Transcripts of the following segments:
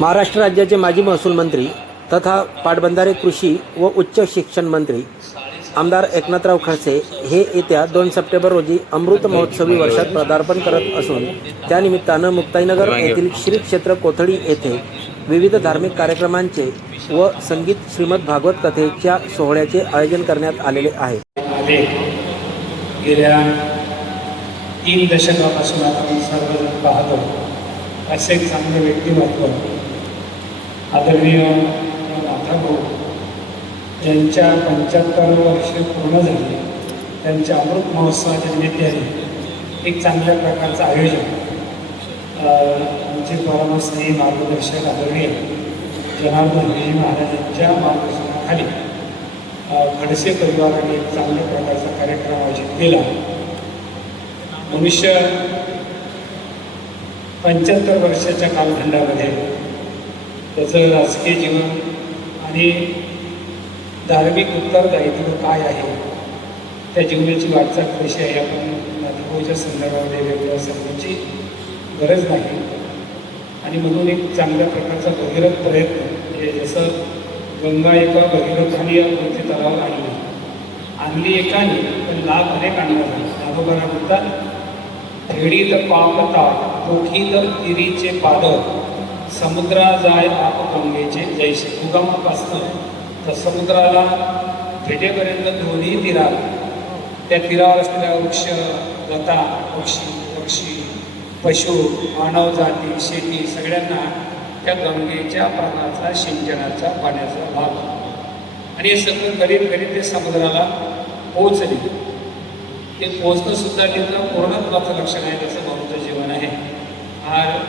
महाराष्ट्र राज्याचे माजी महसूल मंत्री तथा पाटबंधारे कृषी व उच्च शिक्षण मंत्री आमदार एकनाथराव खडसे हे येत्या 2 सप्टेंबर रोजी अमृत महोत्सवी वर्षात पदार्पण करत असून त्यानिमित्तानं मुक्ताईनगर येथील श्री क्षेत्र कोथळी येथे विविध धार्मिक कार्यक्रमांचे व संगीत श्रीमद भागवत कथेच्या सोहळ्याचे आयोजन करण्यात आलेले आहे. गेल्या 3 दशकापासून आपण सर्वजण पाहतो असे एक चांगले व्यक्तिमत्व आदरणीय नाथाभाऊ यांच्या 75 वर्षे पूर्ण झाली. त्यांच्या अमृत महोत्सवाच्या निमित्ताने एक चांगल्या प्रकारचं आयोजन आमचे परमस्नेही मार्गदर्शक आदरणीय जनार्दन विजय महाराजांच्या मार्गदर्शनाखाली खडसे परिवाराने एक चांगल्या प्रकारचा कार्यक्रम आयोजित केला. मनुष्य 75 वर्षाच्या कालखंडामध्ये त्याचं राजकीय जीवन आणि धार्मिक उत्तरदायित्व काय आहे, त्या जीवनाची वाटचाल कशी आहे, आपण नाथाभाऊच्या संदर्भामध्ये वेगळं सांगण्याची गरज नाही. आणि म्हणून एक चांगल्या प्रकारचा भगीरथ प्रयत्न म्हणजे जसं गंगा एका भगीरथाने या पृथ्वी तलावर आणली एकाने पण लाभ अनेक आणला झाला. नागोबारा म्हणतात फेडील पापता पोखील तिरीचे पाद समुद्रा जाय आप गंगेचे जैसे. उगमापासनं तर समुद्राला फेटेपर्यंत दोन्ही तीरात त्या तीरावर असलेल्या वृक्ष लता पक्षी पशु मानव जाती शेती सगळ्यांना त्या गंगेच्या पाण्याचा सिंचनाचा पाण्याचा लाभ आणि हे सगळं करीत ते समुद्राला पोहोचले. ते पोचणं सुद्धा तिथं पूर्णत्वाचं लक्षण आहे. त्याचं भाऊचं जीवन आहे.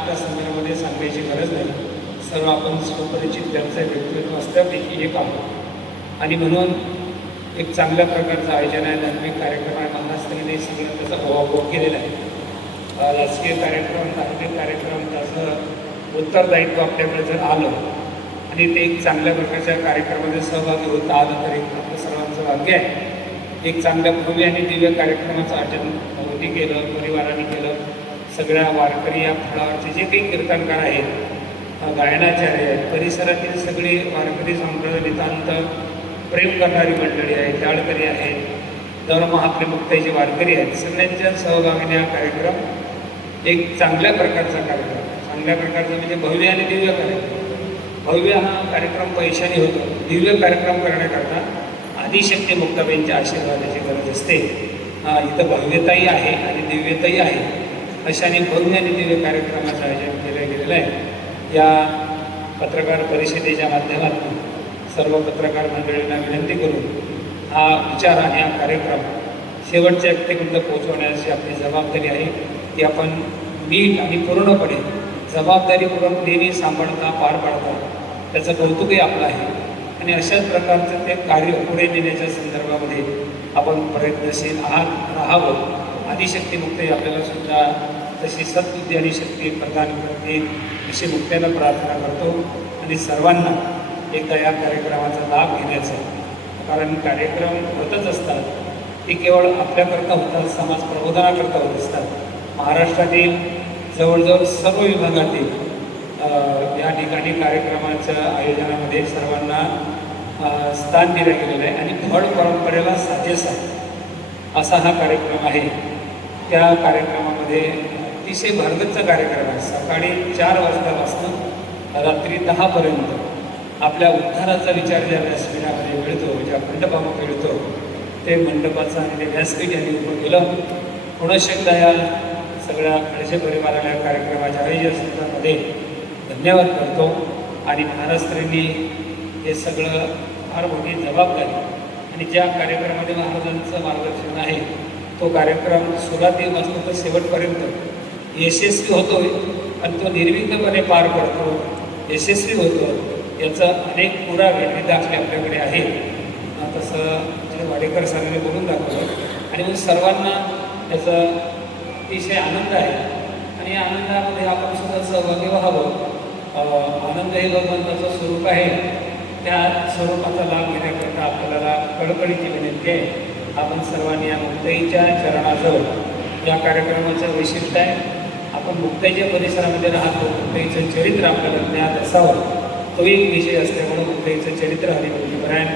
त्या संदर्भामध्ये सांगायची गरज नाही. सर्व आपण स्वपरिचित त्यांचं व्यक्तित्व असल्यापैकी एक आहोत आणि म्हणून एक चांगल्या प्रकारचं आयोजन आहे. धार्मिक कार्यक्रम आहे. महाराष्ट्राने सगळं त्याचा भावाभाव केलेला आहे. राजकीय कार्यक्रम धार्मिक कार्यक्रम त्याचं उत्तरदायित्व आपल्याकडे जर आलं आणि ते एक चांगल्या प्रकारच्या कार्यक्रमामध्ये सहभागी होत आलं तर एक आपलं सर्वांचं भाग्य आहे. एक चांगल्या भव्य आणि दिव्य कार्यक्रमाचं आयोजन मोदी केलं, परिवाराने केलं. सगळ्या वारकरी या फळावरचे जे काही कीर्तनकार आहेत, गायनाचार्य आहेत, परिसरातील सगळे वारकरी संप्रदाय नितांत प्रेम करणारी मंडळी आहेत, जाळकरी आहेत, दर महाप्रेमुक्ताईचे वारकरी आहेत, सगळ्यांच्या सहभागाने हा कार्यक्रम एक चांगल्या प्रकारचा कार्यक्रम, चांगल्या प्रकारचा म्हणजे भव्य आणि दिव्य कार्यक्रम. भव्य हा कार्यक्रम पैशाने होतो. दिव्य कार्यक्रम करण्याकरता आदिशक्ती मुक्ताबाईंच्या आशीर्वादाची गरज असते. इथं भव्यताही आहे आणि दिव्यताही आहे. अशाने भव्य आणि दिव्य कार्यक्रमाचं आयोजन केलं गेलेलं आहे. या पत्रकार परिषदेच्या माध्यमातून सर्व पत्रकार मंडळींना विनंती करून हा विचार आणि हा कार्यक्रम शेवटच्या व्यक्तीपर्यंत पोहोचवण्याची आपली जबाबदारी आहे. ती आपण नीट आणि पूर्णपणे जबाबदारीपूर्वक नेहमी सांभाळता पार पाडता त्याचं कौतुकही आपलं आहे. आणि अशाच प्रकारचं ते कार्य पुढे नेण्याच्या संदर्भामध्ये आपण प्रयत्नशील राहावं. आदिशक्ती मुक्ताई आपल्याला सुद्धा तशी सद्बुद्धी आणि शक्ती प्रदान करते अशी मुक्त्यानं प्रार्थना करतो. आणि सर्वांना एकदा या कार्यक्रमाचा लाभ घेण्याचा, कारण कार्यक्रम होतच असतात ते केवळ आपल्याकरता होतात, समाज प्रबोधनाकरता होत असतात. महाराष्ट्रातील जवळजवळ सर्व विभागातील या ठिकाणी कार्यक्रमाच्या आयोजनामध्ये सर्वांना स्थान दिलं गेलेलं आहे. आणि फळ परंपरेला साजेसा असा हा कार्यक्रम आहे. त्या कार्यक्रमामध्ये अतिशय भरगच्च कार्यक्रम आहे. सकाळी 4 वाजतापासून रात्री 10पर्यंत आपल्या उद्धाराचा विचार ज्या व्यासपीठामध्ये मिळतो, ज्या मंडपामध्ये मिळतो, ते मंडपाचं आणि ते व्यासपीठ यांनी उभं केलं. पुनश्च एकदा या सगळ्या खडसे परिवाराला कार्यक्रमाच्या आयोजनामध्ये धन्यवाद करतो. आणि महाराष्ट्रांनी हे सगळं फार मोठी जबाबदारी आणि ज्या कार्यक्रमामध्ये महाराजांचं मार्गदर्शन आहे तो कार्यक्रम सुरुवातीपासून तर शेवटपर्यंत यशस्वी होतोय आणि तो निर्विघ्नपणे पार पडतो, यशस्वी होतो. याचा अनेक पुरावे दाखले आपल्याकडे आहे. तसं जे वाडेकर सरांनी बोलून दाखवलं आणि मग सर्वांना याचा अतिशय आनंद आहे. आणि या आनंदामध्ये आपण सुद्धा सहभागी व्हावं. आनंद हे भगवंताचं स्वरूप आहे. त्या स्वरूपाचा लाभ घेण्याकरता आपल्याला कळकळीची विनंती आहे. आपण सर्वांनी या मुक्ताईच्या चरणाजवळ या कार्यक्रमाचं वैशिष्ट्य आहे. आपण आपण मुक्ताईच्या परिसरामध्ये राहतो, मुक्ताईचं चरित्र आपल्याला ज्ञात असावं, तो एक विषय असल्यामुळे मुक्ताईचं चरित्र हरिभक्तीपरायण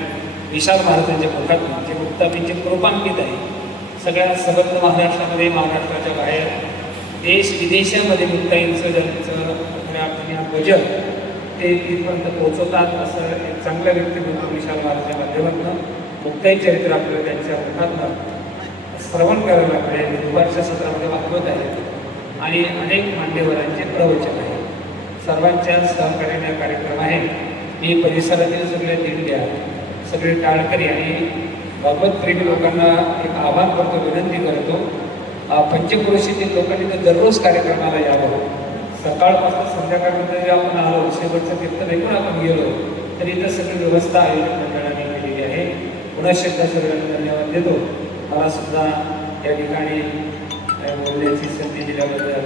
विशाल महाराजांच्या मुखात जे मुक्तापींचे कृपांकित आहे. सगळ्या सबंध महाराष्ट्रामध्ये, महाराष्ट्राच्या बाहेर, देश विदेशामध्ये मुक्ताईंचं ज्यांचं भजन ते तिथपर्यंत पोहोचवतात. असं एक चांगल्या व्यक्तिमत्व विशाल महाराजांच्या माध्यमातून मुक्ताई चरित्र आपल्याला त्यांच्या मुखातनं श्रवण करायला मिळेल. दुपारच्या सत्रामध्ये भागवत आहेत आणि अनेक मान्यवरांचे प्रवचन आहे. सर्वांच्या सहकार्याने कार्यक्रम आहे. मी परिसरातील सगळ्या दिंड्या, सगळे टाळकरी आणि भागवतप्रेमी लोकांना एक आवाहन करतो, विनंती करतो, पंचक्रोशीतील लोकांनी तर दररोज कार्यक्रमाला यावं. सकाळपासून संध्याकाळपर्यंत जरी आपण आलो, शेवटचं कीर्तन ऐकून आपण गेलो, तरी इथं सगळी व्यवस्था आयोजक मंडळाने केलेली आहे. पुन्हा एकदा सगळ्यांना धन्यवाद देतो. मला सुद्धा या ठिकाणी बोलण्याची संधी दिल्याबद्दल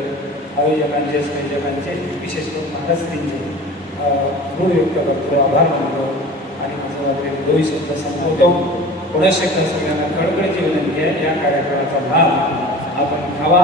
आयोजकांचे, संयोजकांचे, विशेष करून महाराष्ट्रींचे ऋण व्यक्त करतो, आभार मानतो आणि माझं वगैरे 2 शब्द संपवतो. पुन्हा एकदा सगळ्यांना कळकळीची विनंती आहे, या कार्यक्रमाचा लाभ आपण घ्यावा.